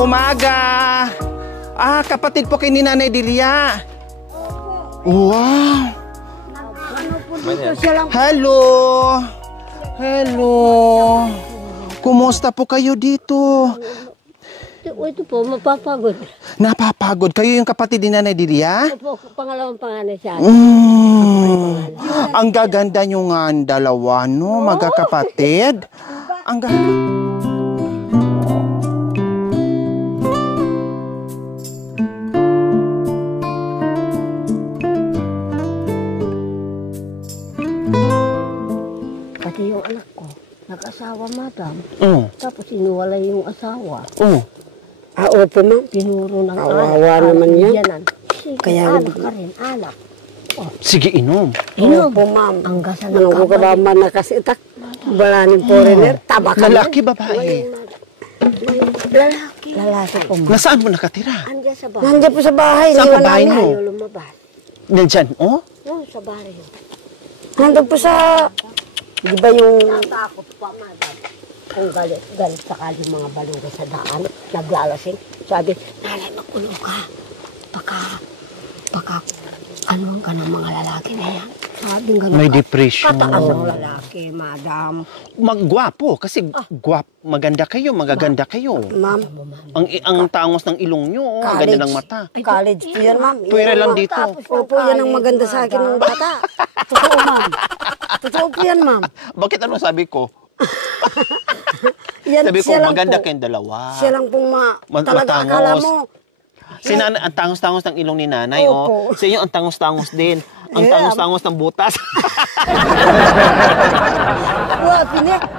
Umaga! Kapatid po kay ni Nanay Delia. Wow! Hello! Hello! Kumusta po kayo dito? Ito po, mapapagod. Napapagod? Kayo yung kapatid ni Nanay Delia? Opo, pangalawang panganay siya. Ang gaganda nyo nga ang dalawa, no? Magkakapatid. Ang ganda. Pati yung anak ko, nag-asawa, madam. Tapos inuwalay yung asawa. Opo, ma'am. Pinuro ng Kawawa naman yan. Kaya anak ka rin, anak. Sige, inom. Opo, ma'am. Ang gasa ng Manong ko ba man nakasitak? Balaning foreigner, tabakan. Lalaki, babae? Lalaki. Lalaki po, ma'am. Nasaan mo nakatira? Andiyan sa bahay. Nandiyan po sa bahay. Saan pa bahay mo? Ayaw lumabas. Nandyan, Oo, sa bahay. Nandun po sa... Di ba yung... Natakot pa, madam. Kung galit sakali mga balugay sa daan, naglalasing. Sabi, Nanay, magkulong ka. Baka, anuan ka ng mga lalaki na yan. Sabi nga may depression. Kataas ang lalaki, madam. Magwapo, kasi maganda kayo, magaganda kayo. Ma'am. Ang tangos ng ilong nyo, ang ganda ng mata. College po yan, ma'am. Pwera lang dito. Opo, yan ang maganda sa akin ng bata. Totoo, ma'am. Totoo po yan, ma'am. Bakit ano sabi ko? Sabi ko, maganda kayong dalawa. Siya lang pong talaga akala mo. Ang tangos-tangos ng ilong ni Nanay, sa inyo, ang tangos-tangos din. Ang tangos-tangos ng butas.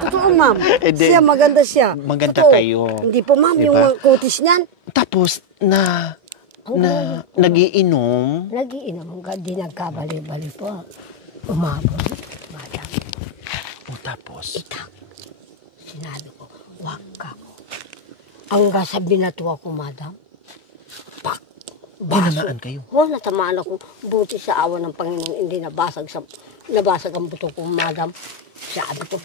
Totoo, ma'am. Siya, maganda siya. Maganda kayo. Hindi po, ma'am, diba? Yung kutis niyan. Tapos, nagiinom. Nagiinom, hindi nagkabali-bali po. Umabot, madam. Tapos? Itak. Sinabi ko, wag ka ko. Ang sabi na to ako, madam. Binamaan kayo? Natamaan ako. Buti sa awa ng Panginoon, hindi nabasag ang buto ko, madam. Sabi ko,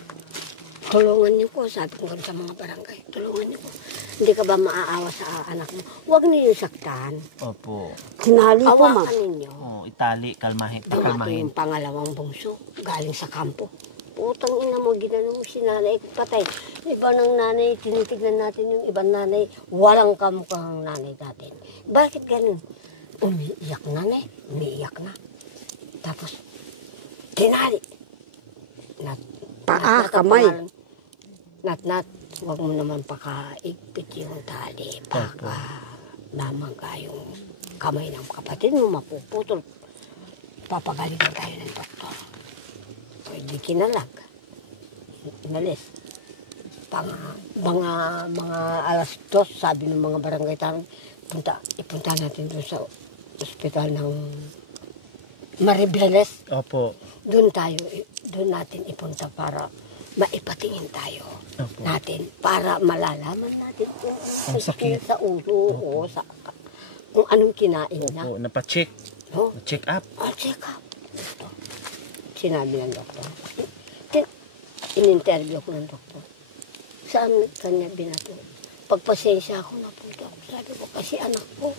tulungan niyo ko. Sabi ko sa mga barangay, tulungan niyo ko. Hindi ka ba maaawa sa anak mo? Huwag niyo saktan. Opo. Tinali po, ma'am. Awakan ninyo. Itali, kalmahin. Ito yung pangalawang bungso, galing sa kampo. Putang ina mo, ginanong si nanay, patay. Iba ng nanay, tinitignan natin yung ibang nanay, walang kamukhang nanay natin. Bakit ganun? Umiiyak umiiyak na. Tapos, tinali. Paa, kamay. Nat, huwag mo naman pakaigpit yung tali. Baka naman kayong kamay ng kapatid mo mapuputol. Papagalingan tayo ng doktor. Pwede kinalag. Inalis. Mga alas 2, sabi ng mga barangay tanong, ipunta natin doon sa ospital ng Maribeles. Opo. Doon natin ipunta para maipatingin tayo. Opo. Natin para malalaman natin kung ang sakit sa ulo o sa kung anong kinain na. Opo, napacheck. Check up. Check up. Ito. Sinabi ng doktor. In-interview ko ng doktor. Saan kanya binato? Pagpasensya ako na po, Dok. Sabi ko, kasi anak ko.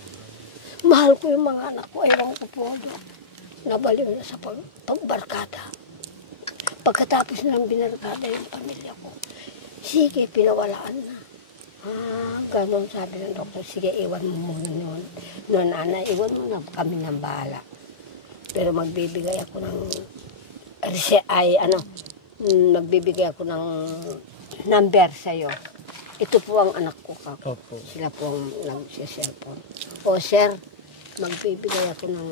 Mahal ko yung mga anak ko. Ewan ko po, Dok. Nabaliw na sa pagbarkada. Pagkatapos ng binarkada yung pamilya ko, sige, pinawalaan na. Ganun sabi ng doktor, sige, iwan mo muna noon. Noon, Ana, iwan mo na kami ng bahala. Pero magbibigay ako ng magbibigay ako ng number sa'yo. Ito po ang anak ko, kako. Sila po ang nag-cellphone. O, sir, magbibigay ako ng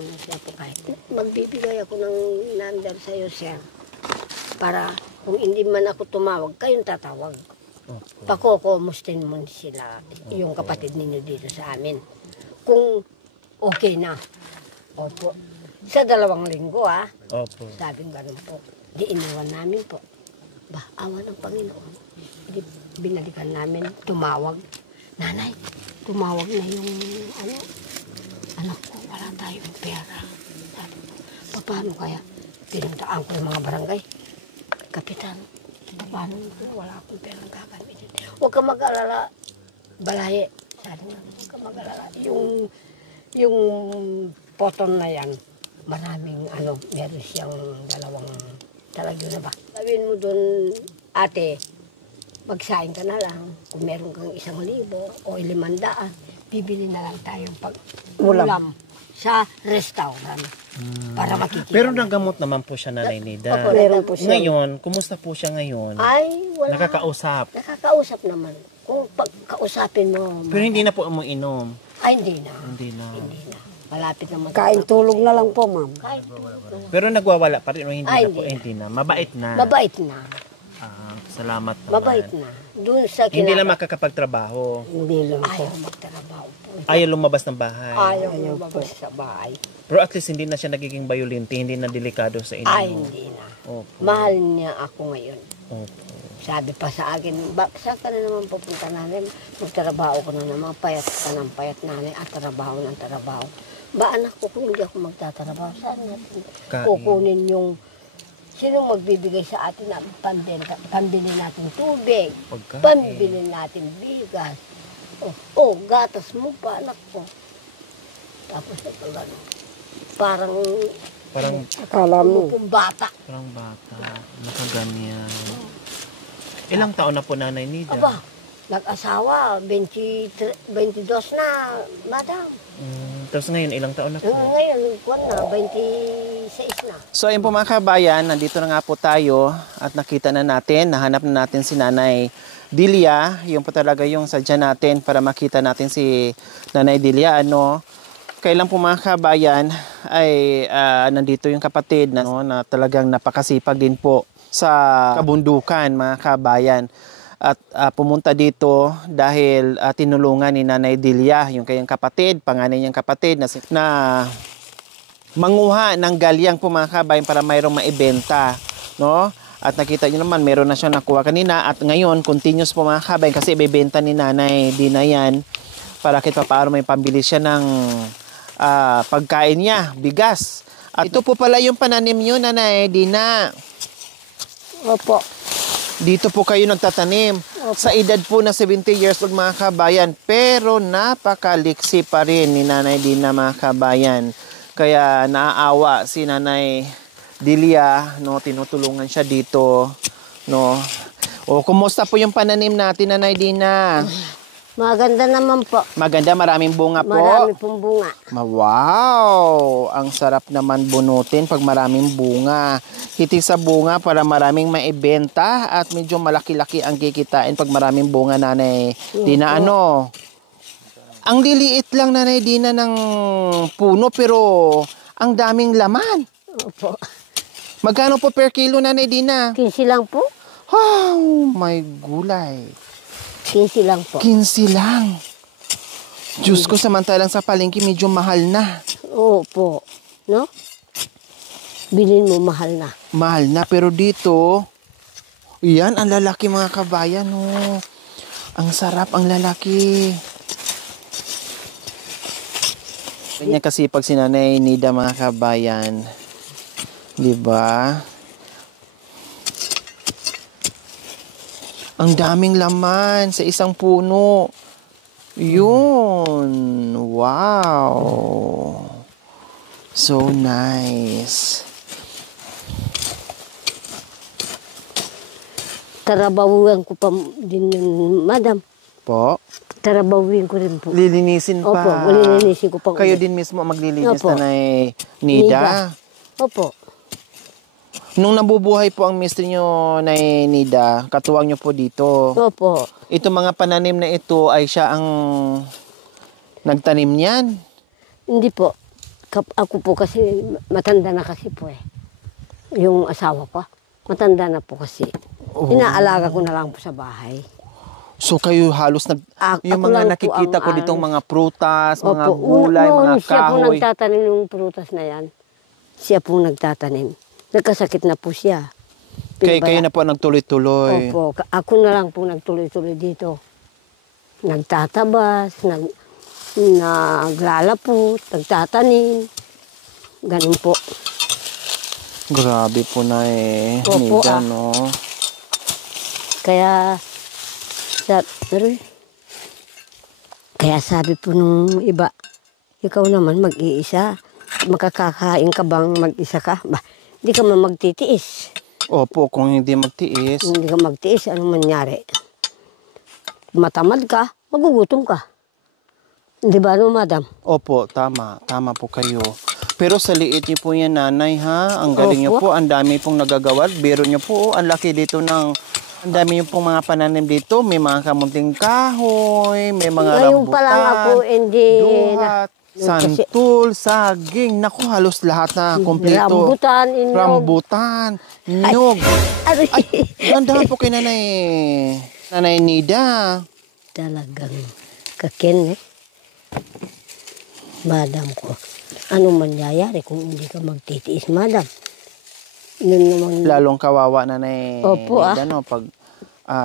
number sa'yo, sir. Para kung hindi man ako tumawag, kayong tatawag. Pakukumustin mo sila, yung kapatid ninyo dito sa amin. Kung okay na. Opo. Sa 2 linggo, Opo. Sabing ganun po. Di iniwan namin po. Awa ng Panginoon. Di binalikan namin, tumawag. Nanay, tumawag na yung anak ko, wala tayong pera. Sabi ko, paano kaya? Pinuntaan ko yung mga barangay. Kapitan, paano wala akong perang gagamitin? Huwag ka mag-alala, Balaye. sabi nga, huwag ka mag-alala. Yung poton na yan, maraming meron siyang dalawang talagyo na ba. Sabihin mo doon, ate, magsaing ka na lang. Kung meron kang 1,000 o 500, bibili na lang tayong ulam sa restaurant para makikita. Pero nagamot naman po siya, Nanay Nida. Opo, meron po siya. Ngayon, kumusta po siya ngayon? Ay, wala. Nakakausap. Nakakausap naman. Kung pagkausapin mo. Pero hindi na po umiinom. Ay, hindi na. Hindi na. Hindi na. Malapit naman. Kain tulog na lang po, ma'am. Kain tulog na lang. Pero nagwawala pa rin o hindi Ay, na po? Hindi na. Mabait na. Mabait na. Salamat naman. Mabait na. Doon sa Hindi lang makakapagtrabaho. Hindi lang po. Ayaw magtrabaho po. Ayaw lumabas ng bahay. Ayaw lumabas sa bahay. Pero at least hindi na siya nagiging violent, hindi na delikado sa inyo. Ay, hindi na. Opo. Mahal niya ako ngayon. Opo. Sabi pa sa akin, saan ka na naman pupunta namin? Magtrabaho ko na naman, payat ka ng payat namin at trabaho ng trabaho. Ba anak ko, kung hindi ako magtatrabaho, saan natin kukunin yung sinong magbibigay sa atin na pambili natin tubig, Pagkain. pambili natin bigas, gatas mo pa anak ko. Tapos ito gano'n. Parang Akala mo. pong bata. parang bata, nakaganyan. Ilang taon na po, Nanay Nida? Aba, nag-asawa, 22 na, madam. Tapos ngayon, ilang taon na po? Ngayon, kuwan na, 26 na. So ayun po mga kabayan, nandito na nga po tayo at nakita na natin, nahanap na natin si Nanay Delia, yung po talaga yung sadya natin para makita natin si Nanay Delia. Kailan po mga kabayan ay nandito yung kapatid na talagang napakasipag din po sa kabundukan mga kabayan. At pumunta dito dahil tinulungan ni Nanay Delia, yung kayang kapatid, panganay niyang kapatid na manguha ng galyang po mga kabayan para mayroong maibenta, no? At nakita niyo naman, meron na siyang nakuha kanina at ngayon, continuous po mga kabayan kasi ibebenta ni Nanay Dina yan para kahit paano may pambili siya ng pagkain niya, bigas. At ito po pala yung pananim niyo, Nanay Dina. Opo. Dito po kayo nagtatanim. Sa edad po na 70 years old mga kabayan. Pero napakaliksi pa rin ni Nanay Dina mga kabayan. Kaya naaawa si Nanay Delia, tinutulungan siya dito, kumusta po yung pananim natin, Nanay Dina? Maganda naman po. Maganda, maraming bunga po. Marami pong bunga. Wow! Ang sarap naman bunutin pag maraming bunga. Hitik sa bunga para maraming maibenta at medyo malaki-laki ang kikitain pag maraming bunga, Nanay Dina. Ang liliit lang, Nanay Dina, ng puno pero ang daming laman. Opo. Magkano po per kilo, Nanay Dina? 15 lang po. Oh, may gulay. 15 lang po. 15 lang. Diyos ko, samantalang sa palengke medyo mahal na. Opo. No? Bilhin mo, mahal na. Mahal na, pero dito, yan, ang lalaki mga kabayan, Ang sarap, ang lalaki. Ganyan kasi pag si Nanay Nida mga kabayan. Diba? Ang daming laman sa isang puno. Yun. Wow. So nice. Tarabahuan ko pa din yun, madam. Po? Tarabahuin ko rin po. Lilinisin pa. Opo, lilinisin ko pa. Kayo din mismo maglilinis, Opo. Nanay Nida. Opo. Nung nabubuhay po ang mister nyo, Nay Nida, katuwang nyo po dito. Opo. Ito mga pananim na ito ay siya ang nagtanim niyan. Hindi po. Ako po kasi, matanda na kasi po eh. Yung asawa ko. Matanda na po kasi. Inaalaga ko na lang po sa bahay. So kayo halos yung ako lang mga po nakikita ang ko ditong mga prutas, mga Opo. gulay, mga Siya po kahoy. nagtatanim ng prutas na yan. Siya po nagtatanim. Nagkasakit na po siya. Kayo na po nagtuloy-tuloy. Opo. Ako na lang po nagtuloy-tuloy dito. Nagtatabas, naglalapot, nagtatanim. Ganun po. Grabe po na Opo, Nida, no? Kaya Kaya sabi po nung iba, ikaw naman mag-iisa. Makakakain ka bang mag-isa ka? Ba, hindi ka man magtitiis. Opo, kung hindi magtiis. Hindi ka magtiis, anong mangyari? Matamad ka, magugutom ka. Di ba no, madam? Opo, tama. Tama po kayo. Pero sa liit niyo po yan, nanay, ha? Ang galing niyo Opo. po. Ang dami pong nagagawa. Biro niyo po. Ang laki dito ng... Ang dami niyo pong mga pananim dito. May mga kamunting kahoy, may mga Ngayon pa lang ako, rambutan, hindi duhat, santul, saging. Naku, halos lahat na kompleto. Rambutan, inyog. Rambutan, nyog. Aray. Ay, dandahan po kay Nanay Nida. Talagang kaken eh. Madam ko. Ano mangyayari kung hindi ka magtitiis, madam? Yun naman. Lalong kawawa Nanay Opo, Nida, no? Pag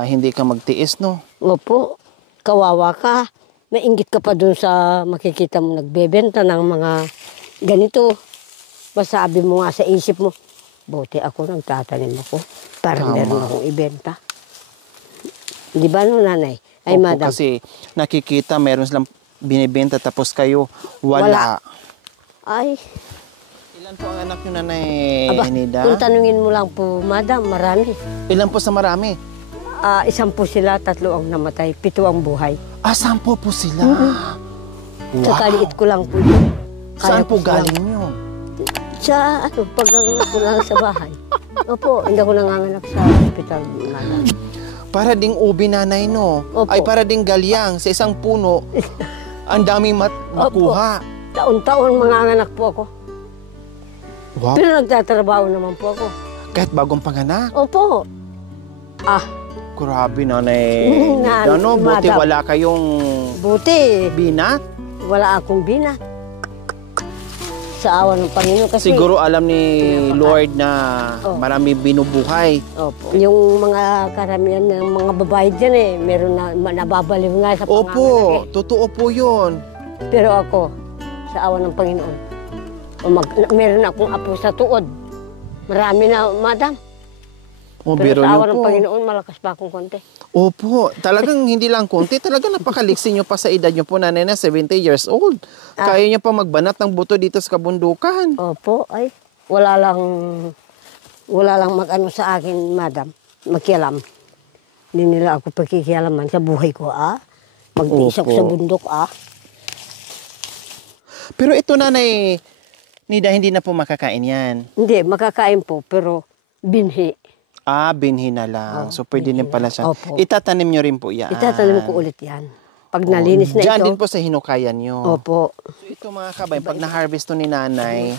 hindi ka magtiis, no? Opo, kawawa ka. Nainggit ka pa dun sa makikita mo nagbebenta ng mga ganito. Masabi mo nga sa isip mo, buti ako nagtatanim ako. Parang Tama. meron akong ibenta. Di ba no, nanay? Ay, Opo, madam. kasi nakikita meron silang binibenta tapos kayo wala. Ay, Ilan po ang anak niyo, Nanay aba, Nida? kung tanungin mo lang po, madam, marami. Ilan po sa marami? 10 po sila, 3 ang namatay, 7 ang buhay. 10 po sila. Wow. Sa kaliit ko lang po yun. Saan Kaya po ko silang- galing yun? Sa pag-anganak ko lang sa bahay. Opo, hindi ako nanganganak sa hospital. Madam. Para ding ubi, nanay, no? Opo. Ay, para ding galyang sa isang puno. Ang daming makuha. Taon-taon manganganak po ako. Wow. Pero nagtatrabaho naman po ako. Kahit bagong panganak. Opo. Grabe, nanay. Na- Ano, buti madam. wala kayong Buti, binat. wala akong binat. Sa awa ng Panginoon kasi. Siguro alam ni Napaka- Lord na Oh. marami binubuhay. Opo. Yung mga karamihan ng mga babae dyan meron na nababaliw nga sa panganganak Opo, totoo po yun. Pero ako, sa awa ng Panginoon, meron akong apo sa tuod. Marami na, madam. O, Pero biro sa niyo awa ng po. Panginoon, malakas pa akong konti. Opo, talagang hindi lang konti. Talagang napakaliksi nyo pa sa edad nyo po, nanay na 70 years old. Kaya nyo pa magbanat ng buto dito sa kabundukan. Opo, ay, wala lang mag-ano sa akin, madam, magkialam. Hindi nila ako pagkikialaman sa buhay ko, Mag-iisa ko Opo. sa bundok, Pero ito, nanay Nida, hindi na po makakain yan. Hindi, makakain po, pero binhi. Binhi na lang. So, pwede binhi din pala na. siya. Opo. Itatanim nyo rin po yan. Itatanim ko ulit yan. Pag nalinis na Diyan ito. din po sa hinukayan nyo. Opo. So, ito mga kabayan, pag na-harvest to ni nanay,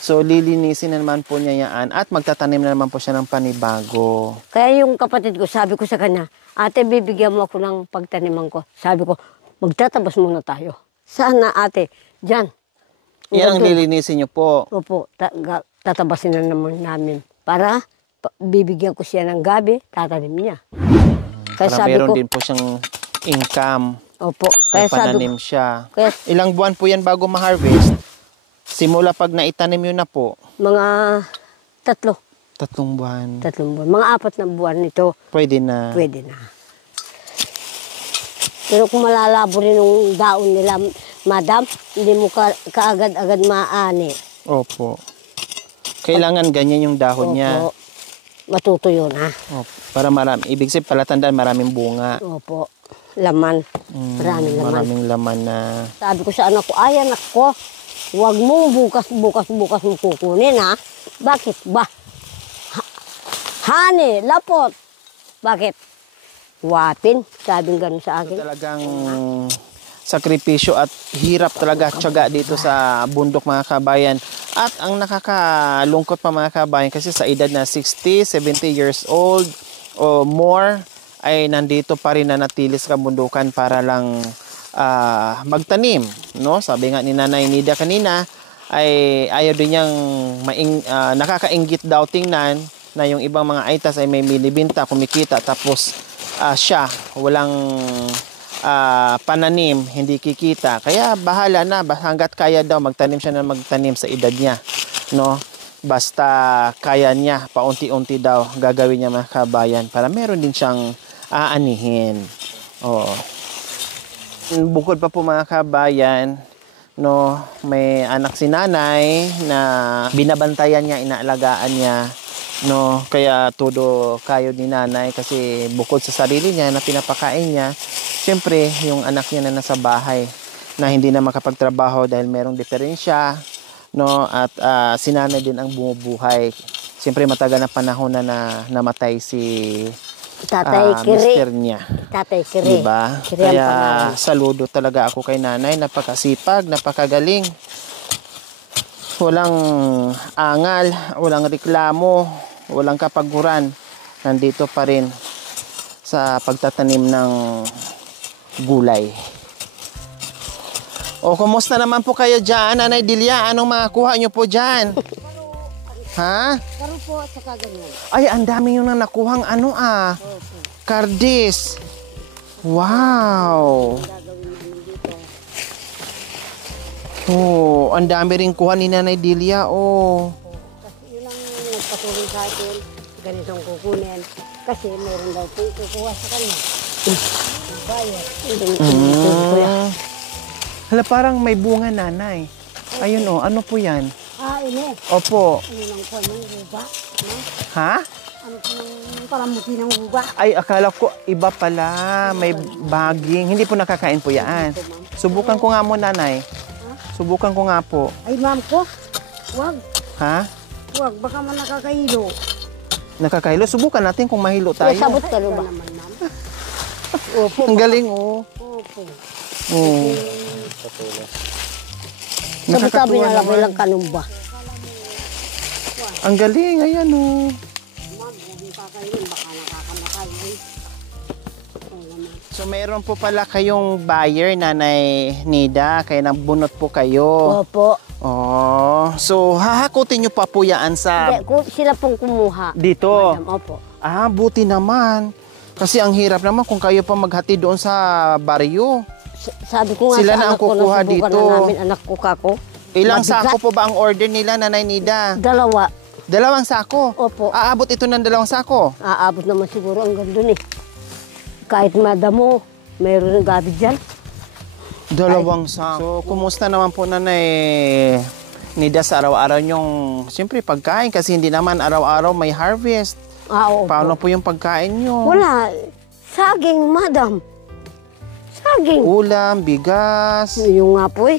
so lilinisin na naman po niya yan at magtatanim na naman po siya ng panibago. Kaya yung kapatid ko, sabi ko sa kanya, ate, bibigyan mo ako ng pagtaniman ko. Sabi ko, magtatabas muna tayo. Sana, ate, dyan. Yan ang Ganito. lilinisin nyo po. Opo, tatabasin na naman namin. Para bibigyan ko siya ng gabi, tatanim niya. Kaya Para sabi meron ko, din po siyang income. opo, Kaya kaya sabi ko, pananim siya. kaya Ilang buwan po yan bago ma-harvest? Simula pag naitanim yun na po, mga 3 buwan. buwan, mga 4 na buwan nito, Pwede na. pwede na. Pero kung malalabo rin yung daon nila, madam, hindi mo kaagad-agad maani. Opo. Kailangan ganyan yung dahon niya. Opo, matutuyo na. Opo. Para marami. Ibig sabihin, palatandaan maraming bunga. Opo, laman. Maraming laman. Maraming laman na. Sabi ko sa anak ko, ay anak ko, huwag mo bukas mo kukunin, ha? Bakit ba? Hani, lapot. Bakit? Wapin, sabing ganun sa akin. Talagang sakripisyo at hirap talaga, tiyaga dito sa bundok, mga kabayan. At ang nakakalungkot pa, mga kabayan, kasi sa edad na 60, 70 years old o more, ay nandito pa rin na natili sa kabundukan para lang magtanim, no? Sabi nga ni Nanay Nida kanina, ay ayaw din niyang nakakainggit daw tingnan na yung ibang mga aitas ay may binibenta, kumikita, tapos siya walang pananim, hindi kikita. Kaya bahala na, hanggat kaya daw magtanim siya na magtanim sa edad niya, no? Basta kaya niya, paunti-unti daw gagawin niya, mga kabayan, para meron din siyang aanihin. Oo. Bukod pa po mga kabayan, no, may anak si nanay na binabantayan niya, inaalagaan niya, no, kaya todo kayo ni nanay kasi bukod sa sarili niya na pinapakain niya, siyempre yung anak niya na nasa bahay na hindi na makapagtrabaho dahil merong diferensya, no, at si nanay din ang bumubuhay. Siyempre matagal na panahon na namatay si Tatay Kiri. mister niya. Tatay Kiri. Diba? Kiri ang Kaya pangalan. saludo talaga ako kay nanay. Napakasipag, napakagaling. Walang angal, walang reklamo, walang kapaguran. Nandito pa rin sa pagtatanim ng gulay. O, kumusta naman po kayo dyan, Nanay Dilia? Anong makakuha nyo po dyan? Ha? Karo po at saka ganyan. Ay, ang dami nyo na nakuhang kardis. Wow. Gagawin namin dito. Oh, ang dami rin kuha ni Nanay Dilia. Oh. Kasi yun ang nagpatuloy sa akin. Ganitong kukunin. Kasi meron daw po kukuha sa kanya. Bayad. Hala, parang may bunga, Nanay. Ayun oh, ano po yan? Ini. Opo. Ano lang po ng uba? No? Ha? Ano po ng palamuti ng uba? Ay, akala ko iba pala. May baging. Hindi po nakakain po yan. Subukan ko nga mo, Nanay. Subukan ko nga po. Ay, ma'am ko. Wag. Ha? Wag. Baka man nakakahilo. Nakakahilo? Subukan natin kung mahilo tayo. Sabot ka ba? Opo. Ang galing, oh. Opo. Oh. Sabi-sabi Nakakatuwa na lang naman. ilang kanumba. Ang galing, ayan, oh. Ma'am, kung kakainin, baka nakakamakain. So, meron po pala kayong buyer, Nanay Nida, kaya nabunot po kayo. Opo. Oh, so hahakutin nyo pa po yan sa Hindi, sila pong kumuha. dito. Madam, opo. Ah, buti naman. Kasi ang hirap naman kung kayo pa maghati doon sa baryo. Sabi ko nga Sila sa na ang anak ko, kukuha nasubukan dito. na namin, anak ko kako. Ilang Mabigat. sako po ba ang order nila, Nanay Nida? 2. 2 sako? Opo. Aabot ito ng 2 sako? Aabot naman siguro ang gandun eh. Kahit madamo, mayroon ng gabi dyan. 2 sako. So, kumusta naman po, Nanay Nida, sa araw-araw nyong, siyempre, pagkain? Kasi hindi naman araw-araw may harvest. Oo. Paano po yung pagkain nyo? Wala. Saging, madam. Saging. Ulam, bigas. Yung nga po eh.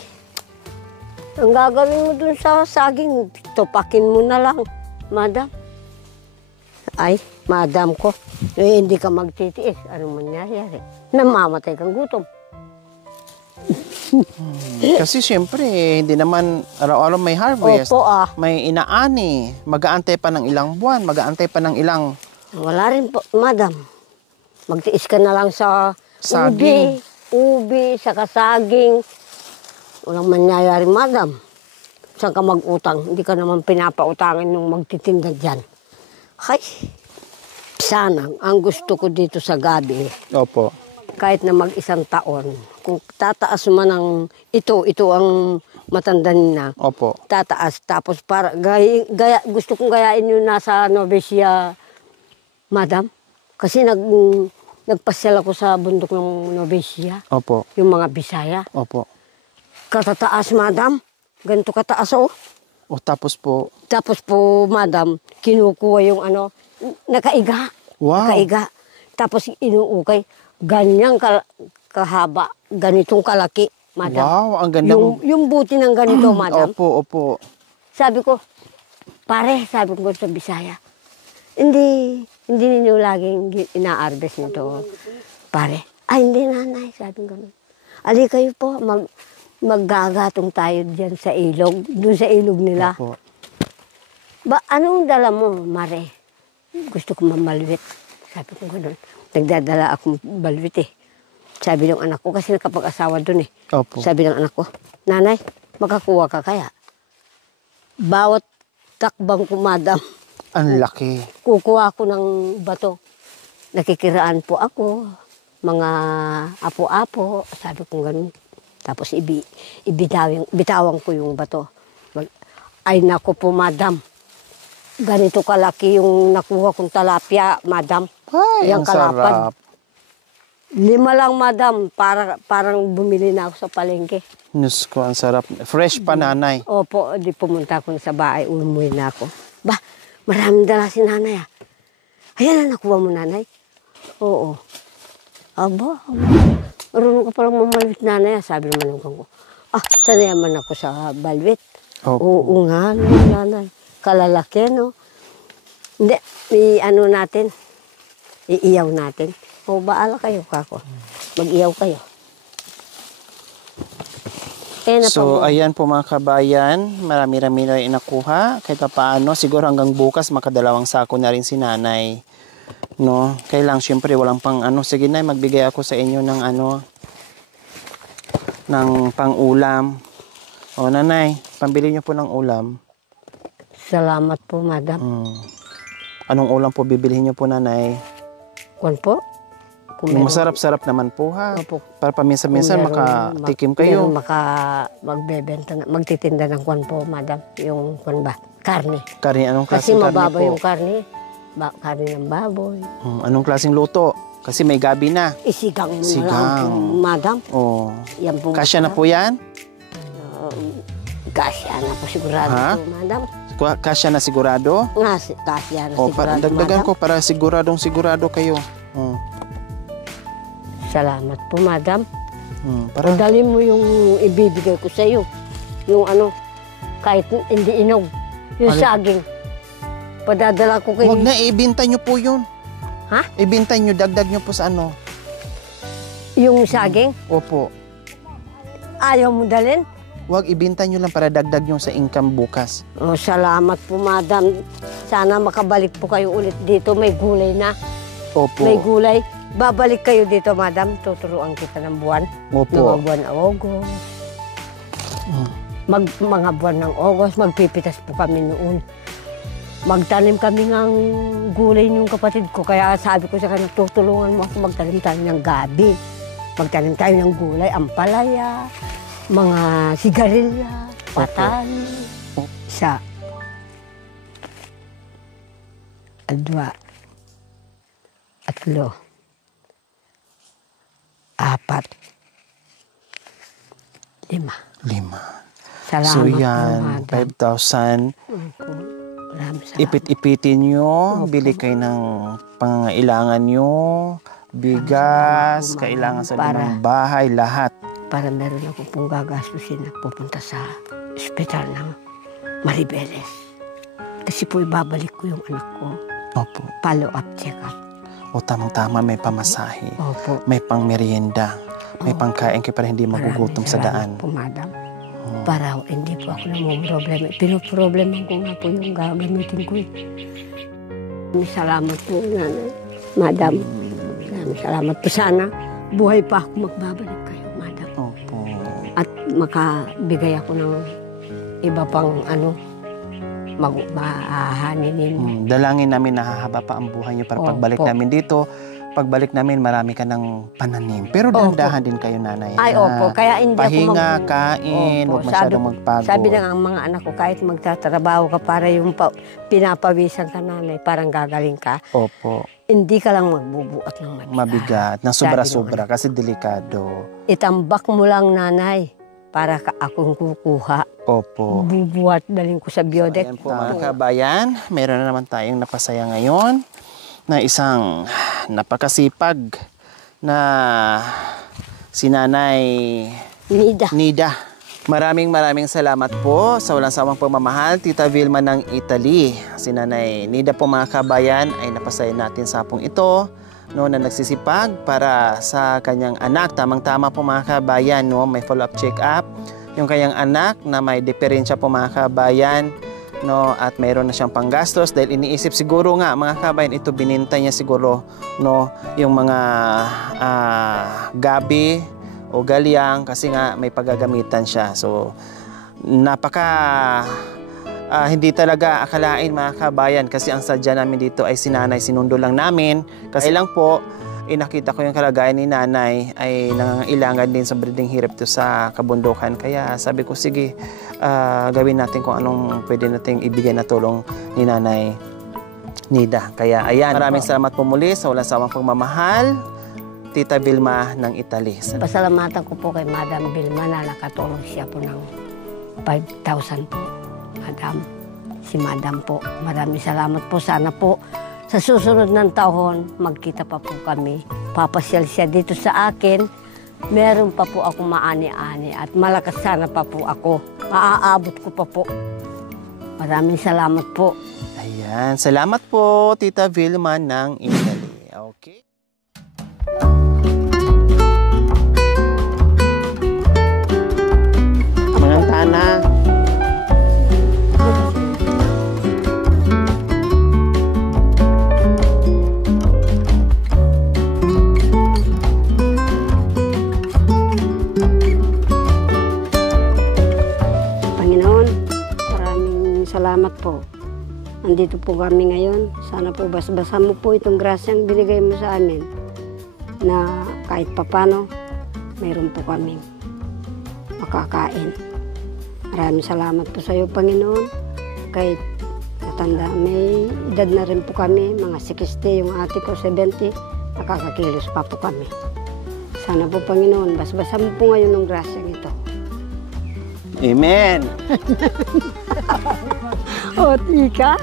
Ang gagawin mo dun sa saging, tupakin mo na lang, madam. Ay, madam ko, hindi ka magtitiis. Anong mangyayari? Namamatay kang gutom. Kasi siyempre, hindi naman araw-araw may harvest. Opo May inaani. Mag-aantay pa ng ilang buwan. Mag-aantay pa ng ilang... Wala rin po, madam. Magtiis ka na lang sa Saging. ubi, saka saging. Walang mangyayari, madam. Saan ka mag-utang? Hindi ka naman pinapautangan nung magtitinda dyan. Hay, sana, ang gusto ko dito sa gabi, Opo. kahit na mag-1 taon, kung tataas man ang ito ang matanda na, Opo. tataas. Tapos para, gusto kong gayain yung nasa Novecia, madam. Kasi nagpasyal ako sa bundok ng Novecia, Opo. yung mga Bisaya. Opo. Katataas, madam. Ganito kataas, oh. O tapos po... Tapos po, madam, kinukuha yung nakaiga. Wow. Nakaiga. Tapos inuukay. Ganyang kahaba. Ganitong kalaki, madam. Wow, ang ganda. Yung buti ng ganito, madam. Opo. Sabi ko, pare, sabi ko sa Bisaya, hindi ninyo laging ina-harvest nito, pare. Ay, hindi nanay, sabi ko. Ali kayo po, maggagatong tayo dyan sa ilog, dun sa ilog nila. Opo. Anong dala mo, Mare? Gusto ko mamalwit. Sabi ko gano'n. Nagdadala akong balwit eh. Sabi ng anak ko, kasi nakapag-asawa dun eh. Opo. Sabi ng anak ko, nanay, makakuha ka kaya? Bawat takbang ko, madam, Ang laki. kukuha ko ng bato. Nakikiraan po ako, mga apo-apo, sabi ko gano'n. Tapos bitawan ko yung bato. Ay nako po, madam. Ganito kalaki yung nakuha kong talapia, madam. Ay, ang Yang kalapad. sarap. 5 lang, madam. Parang bumili na ako sa palengke. Diyos ko, ang sarap. Fresh pa, nanay. Opo, di pumunta ako sa bahay, umuwi na ako. Ba, maraming dala si nanay ah. Ayan na, nakuha mo nanay. Oo. Aba. Marunong ka palang mamalit nanay ah, sabi naman ng ko. Ah, sanay man ako sa balwit. Oo nga, nanay. Kalalaki, no? Hindi, i-ano natin. Iiyaw natin. O, baala kayo, kako. Mag-iyaw kayo. So, ayan po mga kabayan, marami-rami na rin nakuha. Kahit pa paano, siguro hanggang bukas, makadalawang sako na rin si nanay. No? Kailang, syempre, walang pang ano. Sige na, magbigay ako sa inyo ng ano, ng pang-ulam. O, nanay, pambili niyo po ng ulam. Salamat po, madam. Anong ulam po bibilihin niyo po, nanay? Kwan po? Yung masarap-sarap naman po, ha? Opo. Para paminsan-minsan makatikim kayo. Magbebenta na, magtitinda ng kwan po, madam. Yung kwan ba? Karne. Karne, anong Kasi klaseng karne mababa po? yung karne. Karne ng baboy. Anong klaseng luto? Kasi may gabi na. Isigang mo na Sigang. lang po, madam. Oh. Yan po. Kasya na po yan? Kasya na po sigurado Ha? po, madam. Kasya na sigurado? Kasya na O, sigurado, dagdagan madam. ko para sigurado kayo. Oh. Salamat po, madam. Para Dali mo yung ibibigay ko sa iyo. Yung ano, kahit hindi inog. Yung Ano? saging. Padadala ko kayo. Huwag na, ibinta nyo po yun. Ha? Ibinta nyo, dagdag nyo po sa ano. Yung saging? Opo. Ayaw mo dalhin? Huwag, ibinta nyo lang para dagdag nyo sa income bukas. Oh, salamat po, madam. Sana makabalik po kayo ulit dito. May gulay na. Opo. May gulay. Babalik kayo dito, madam. Tuturuan kita ng buwan. Opo. Mga buwan ng August. Mga buwan ng August, magpipitas po kami noon. Magtanim kami ng gulay ng kapatid ko. Kaya sabi ko sa kanya, tutulungan mo ako magtanim tayo ng gabi. Magtanim tayo ng gulay, ampalaya, mga sigarilya, patani. Isa. Dua. Atlo. 4. 5. 5. Salamat So po, yan, madam. 5,000. Maraming salamat. Ipit-ipitin nyo, bili kayo ng pangangailangan nyo, bigas, kailangan sa ng bahay, lahat. Para meron ako pong gagastusin na pupunta sa ospital ng Maribeles. Kasi po ibabalik ko yung anak ko. Opo. Follow-up check-up. O tamang-tama, may pamasahe, Opo. may pang merienda, may pangkain kayo para hindi magugutom sa daan. Maraming salamat po, madam. Para hindi po ako namumroblema. Pinoproblema ko nga po yung gagamitin ko. Maraming salamat po, nanay. Madam. Maraming salamat po. Sana buhay pa ako magbabalik kayo, madam. Opo. At makabigay ako ng iba pang ano, mahahaninin. Dalangin namin nahahaba pa ang buhay niyo para Opo. pagbalik namin dito. Pagbalik namin, marami ka ng pananim. Pero dahan-dahan din kayo, nanay. Ay, opo. Kaya hindi Pahinga, ako kain, Opo. huwag masyadong magpagod. Sabi na ang mga anak ko, kahit magtatrabaho ka para yung pinapawisan ka, nanay, parang gagaling ka, Opo. hindi ka lang magbubuot ng Mabigat. Ng sobra-sobra kasi delikado. Itambak mo lang, nanay, para akong kukuha. Opo. Bubuhat, daling ko sa biodek. Ayan po mga kabayan, meron na naman tayong napasaya ngayon na isang napakasipag na si Nanay Nida. Maraming salamat po sa walang sawang pagmamahal, Tita Vilma ng Italy. Si Nanay Nida po mga kabayan ay napasaya natin sa hapong ito, no, na nagsisipag para sa kanyang anak. Tamang-tama po mga kabayan, no, may follow-up check-up. Yung kanyang anak na may diferensya po mga kabayan, no, at mayroon na siyang panggastos dahil iniisip siguro nga mga kabayan, ito bininta niya siguro, no, yung mga gabi o galyang kasi nga may paggagamitan siya. So hindi talaga akalain mga kabayan kasi ang sadya namin dito ay si Nanay, sinundo lang namin kasi lang po nakita ko yung kalagayan ni Nanay ay nangangailangan din sa breeding hirap to sa kabundukan. Kaya sabi ko, sige, gawin natin kung anong pwede nating ibigay na tulong ni Nanay Nida. Kaya ayan, maraming salamat po muli sa walang sawang pagmamahal. Tita Vilma ng Italy. Pasalamatan ko po kay Madam Vilma na nakatulong siya po ng 5,000 po. Madam, si Madam po. Maraming salamat po. Sana po sa susunod ng taon, magkita pa po kami. Papasyal siya dito sa akin. Meron pa po ako maani-ani at malakas sana pa po ako. Maaabot ko pa po. Maraming salamat po. Ayan. Salamat po, Tita Vilma ng Italy. Okay. Mga tana. Panginoon, maraming salamat po. Nandito po kami ngayon. Sana po basbasan mo po itong grasyang binigay mo sa amin na kahit papano, mayroon po kami makakain. Maraming salamat po sa iyo, Panginoon. Kahit matanda, may edad na rin po kami, mga 60, yung ate ko 70, nakakakilos pa po kami. Sana po, Panginoon, basbasan mo po ngayon ng grasyang ito. Amen. O, tika.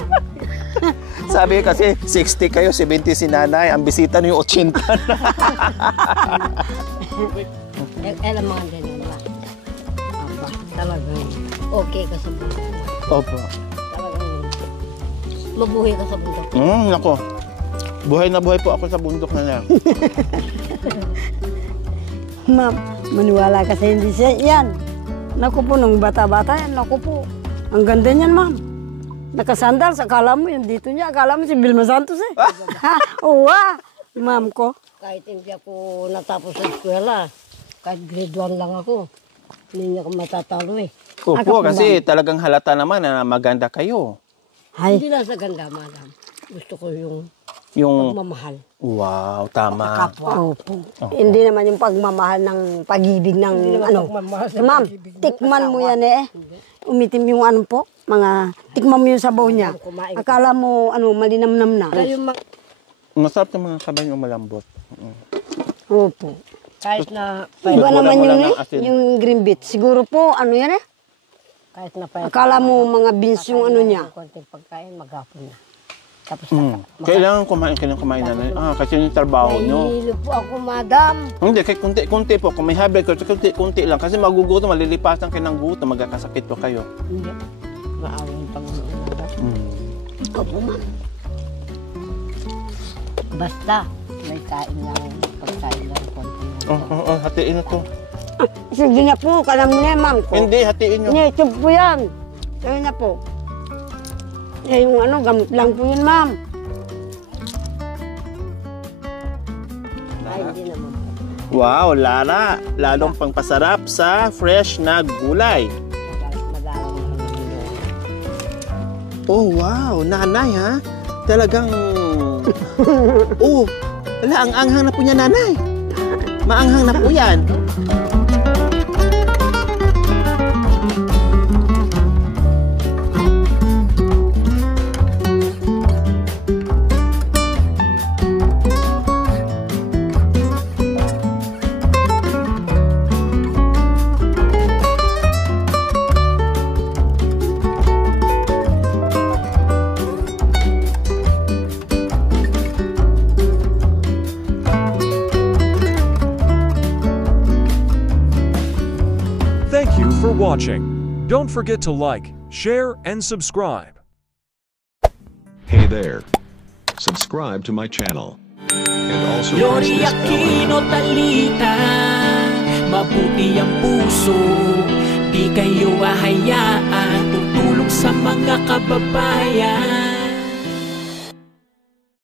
Sabi kasi 60 kayo, 70 si nanay. Ang bisita niyo 80 na. Alam mga ganyan ba? Aba, talagang okay ka sa bundok. Opo. Talagang mabuhay ka sa bundok. Nako. Buhay na buhay po ako sa bundok na lang. Ma'am, maniwala ka sa hindi siya yan. Naku po, nung bata-bata yan, naku po. Ang ganda niyan, ma'am. Nakasandal, akala mo yung dito niya, akala mo si Vilma Santos eh. Oo, ma'am ko. Kahit hindi ako natapos sa eskwela, kahit grade 1 lang ako, hindi niya ako matatalo eh. Opo, kasi talagang halata naman na maganda kayo. Ay. Hindi lang sa ganda, madam. Gusto ko yung pagmamahal. Wow, tama. Kapwa. Opo. Hindi naman yung pagmamahal ng pag-ibig ng ano. Ma'am, tikman mo yan eh. Umitim yung ano po, tikman mo yung sabaw niya. Akala mo malinamnam na. Masarap ng mga kabay ng malambot. Opo. Kahit na Iba naman mo yun lang ng asin. yung green beet. Siguro po, ano yan eh. kahit na Akala mo mga beans yung ano niya. konting pagkain, maghapon na. Tapos Kailangan kumain na. Kasi yung trabaho nyo. nahihilo po ako, madam. Hindi, kahit kunti po. Kung may habit ko, kunti lang. Kasi magugutom, malilipasan kayo ng gutom, magkakasakit po kayo. Hindi. Maawang Panginoon, madam. Opo, ma'am. Basta, may kain lang, pagkain lang, konting Hatiin na to. Sige na po, kalam mo na yan, ma'am ko. Hindi, hatiin nyo. YouTube po yan. Kaya na po. Eh, yung gamot lang po yun, ma'am. Ay, hindi naman po. Wow, Lara. Lalong pangpasarap sa fresh na gulay. Madalang naman. Oh, wow. Nanay, ha? Talagang... oh, wala, ang anghang na po niya, nanay. Maanghang na po yan. Thank you for watching. Don't forget to like, share, and subscribe. Hey there. Subscribe to my channel. And also press Lori this bell Aquino icon. Talita, mabuti ang puso, di kayo hahayaan, tutulong sa mga kababayan.